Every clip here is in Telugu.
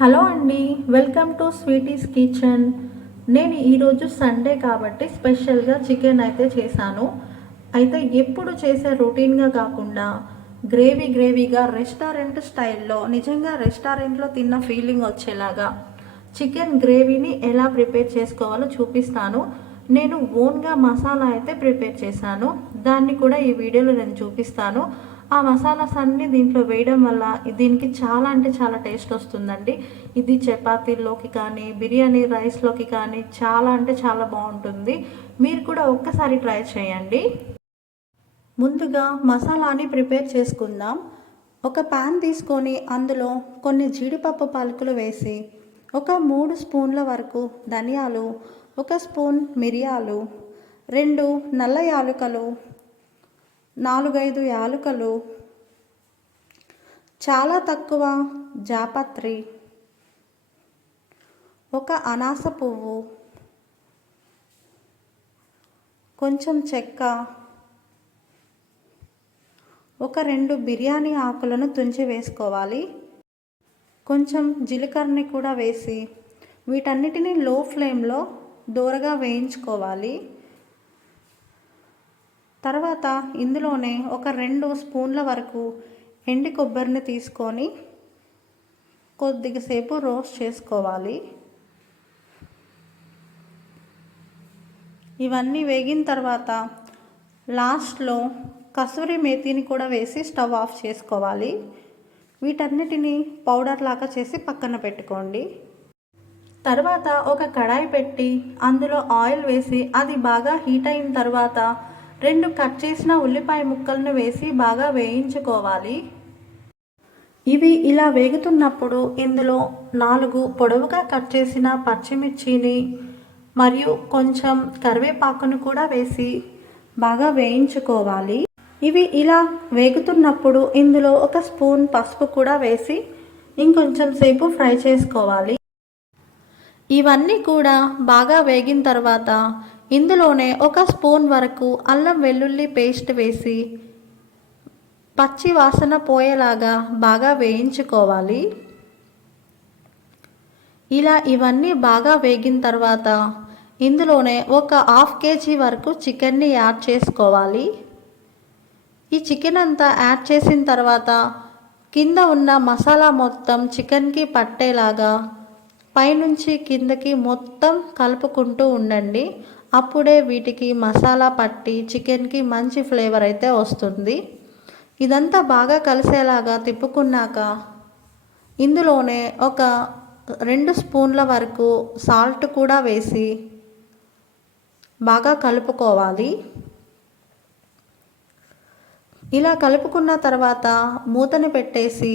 హలో అండి, వెల్కమ్ టు స్వీటీస్ కిచెన్. నేను ఈరోజు సండే కాబట్టి స్పెషల్గా చికెన్ అయితే చేశాను. అయితే ఎప్పుడు చేసే రొటీన్గా కాకుండా గ్రేవీగా రెస్టారెంట్ స్టైల్లో, నిజంగా రెస్టారెంట్లో తిన్న ఫీలింగ్ వచ్చేలాగా చికెన్ గ్రేవీని ఎలా ప్రిపేర్ చేసుకోవాలో చూపిస్తాను. నేను ఓన్గా మసాలా అయితే ప్రిపేర్ చేశాను, దాన్ని కూడా ఈ వీడియోలో నేను చూపిస్తాను. ఆ మసాలాస్ అన్నీ దీంట్లో వేయడం వల్ల దీనికి చాలా అంటే చాలా టేస్ట్ వస్తుందండి. ఇది చపాతీల్లోకి కానీ బిర్యానీ రైస్లోకి కానీ చాలా అంటే చాలా బాగుంటుంది. మీరు కూడా ఒక్కసారి ట్రై చేయండి. ముందుగా మసాలాని ప్రిపేర్ చేసుకుందాం. ఒక పాన్ తీసుకొని అందులో కొన్ని జీడిపప్పు పలుకులు వేసి, ఒక 3 స్పూన్ల వరకు ధనియాలు, 1 స్పూన్ మిరియాలు, 2 నల్ల యాలుకలు, 4-5 యాలుకలు, చాలా తక్కువ జాపత్రి, 1 అనాస పువ్వు, కొంచెం చెక్క, 2 బిర్యానీ ఆకులను తుంచి వేసుకోవాలి. కొంచెం జీలకర్రని కూడా వేసి వీటన్నిటిని లో ఫ్లేమ్లో దోరగా వేయించుకోవాలి. తర్వాత ఇందులోనే ఒక 2 స్పూన్ల వరకు ఎండు కొబ్బరిని తీసుకొని కొద్దిగా సేపు రోస్ట్ చేసుకోవాలి. ఇవన్నీ వేగిన తర్వాత లాస్ట్లో కసూరి మేతిని కూడా వేసి స్టవ్ ఆఫ్ చేసుకోవాలి. వీటన్నిటిని పౌడర్ లాగా చేసి పక్కన పెట్టుకోండి. తర్వాత ఒక కడాయి పెట్టి అందులో ఆయిల్ వేసి అది బాగా హీట్ అయిన తర్వాత 2 కట్ చేసిన ఉల్లిపాయ ముక్కలను వేసి బాగా వేయించుకోవాలి. ఇవి ఇలా వేగుతున్నప్పుడు ఇందులో 4 పొడవుగా కట్ చేసిన పచ్చిమిర్చిని మరియు కొంచెం కరివేపాకును కూడా వేసి బాగా వేయించుకోవాలి. ఇవి ఇలా వేగుతున్నప్పుడు ఇందులో 1 స్పూన్ పసుపు కూడా వేసి ఇంకొంచెం సేపు ఫ్రై చేసుకోవాలి. ఇవన్నీ కూడా బాగా వేగిన తర్వాత ఇందులోనే 1 స్పూన్ వరకు అల్లం వెల్లుల్లి పేస్ట్ వేసి పచ్చి వాసన పోయేలాగా బాగా వేయించుకోవాలి. ఇలా ఇవన్నీ బాగా వేగిన తర్వాత ఇందులోనే 1/2 కేజీ వరకు చికెన్ని యాడ్ చేసుకోవాలి. ఈ చికెన్ అంతా యాడ్ చేసిన తర్వాత కింద ఉన్న మసాలా మొత్తం చికెన్కి పట్టేలాగా పైనుంచి కిందకి మొత్తం కలుపుకుంటూ ఉండండి. అప్పుడే వీటికి మసాలా పట్టి చికెన్కి మంచి ఫ్లేవర్ అయితే వస్తుంది. ఇదంతా బాగా కలిసేలాగా తిప్పుకున్నాక ఇందులోనే ఒక 2 స్పూన్ల వరకు సాల్ట్ కూడా వేసి బాగా కలుపుకోవాలి. ఇలా కలుపుకున్న తర్వాత మూతని పెట్టేసి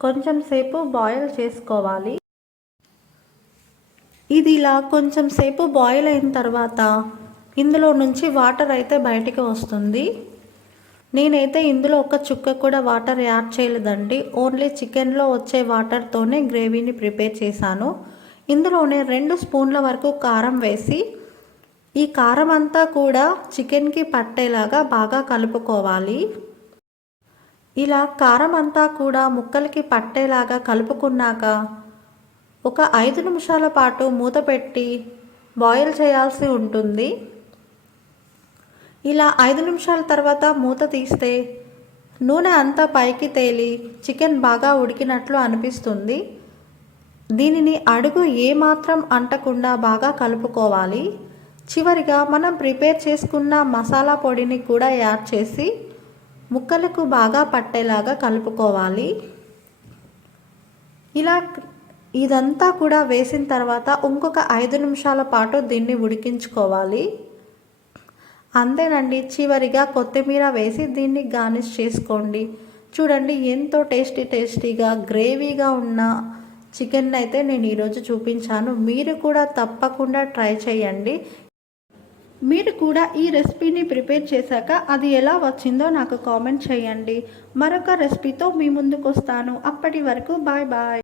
కొంచెం సేపు బాయిల్ చేసుకోవాలి. ఇది ఇలా కొంచెం సేపు బాయిల్ అయిన తర్వాత ఇందులో నుంచి వాటర్ అయితే బయటికి వస్తుంది. నేనైతే ఇందులో ఒక చుక్క కూడా వాటర్ యాడ్ చేయలేదండి. ఓన్లీ చికెన్లో వచ్చే వాటర్తోనే గ్రేవీని ప్రిపేర్ చేశాను. ఇందులోనే 2 స్పూన్ల వరకు కారం వేసి ఈ కారం అంతా కూడా చికెన్కి పట్టేలాగా బాగా కలుపుకోవాలి. ఇలా కారం అంతా కూడా ముక్కలకి పట్టేలాగా కలుపుకున్నాక ఒక 5 నిమిషాల పాటు మూత పెట్టి బాయిల్ చేయాల్సి ఉంటుంది. ఇలా 5 నిమిషాల తర్వాత మూత తీస్తే నూనె అంతా పైకి తేలి చికెన్ బాగా ఉడికినట్లు అనిపిస్తుంది. దీనిని అడుగు ఏమాత్రం అంటకుండా బాగా కలుపుకోవాలి. చివరిగా మనం ప్రిపేర్ చేసుకున్న మసాలా పొడిని కూడా యాడ్ చేసి ముక్కలకు బాగా పట్టేలాగా కలుపుకోవాలి. ఇలా ఇదంతా కూడా వేసిన తర్వాత ఇంకొక 5 నిమిషాల పాటు దీన్ని ఉడికించుకోవాలి. అంతేనండి. చివరిగా కొత్తిమీర వేసి దీన్ని గార్నిష్ చేసుకోండి. చూడండి ఎంతో టేస్టీగా గ్రేవీగా ఉన్న చికెన్ అయితే నేను ఈరోజు చూపించాను. మీరు కూడా తప్పకుండా ట్రై చేయండి. మీరు కూడా ఈ రెసిపీని ప్రిపేర్ చేశాక అది ఎలా వచ్చిందో నాకు కామెంట్ చేయండి. మరొక రెసిపీతో మీ ముందుకు వస్తాను. అప్పటి వరకు బాయ్ బాయ్.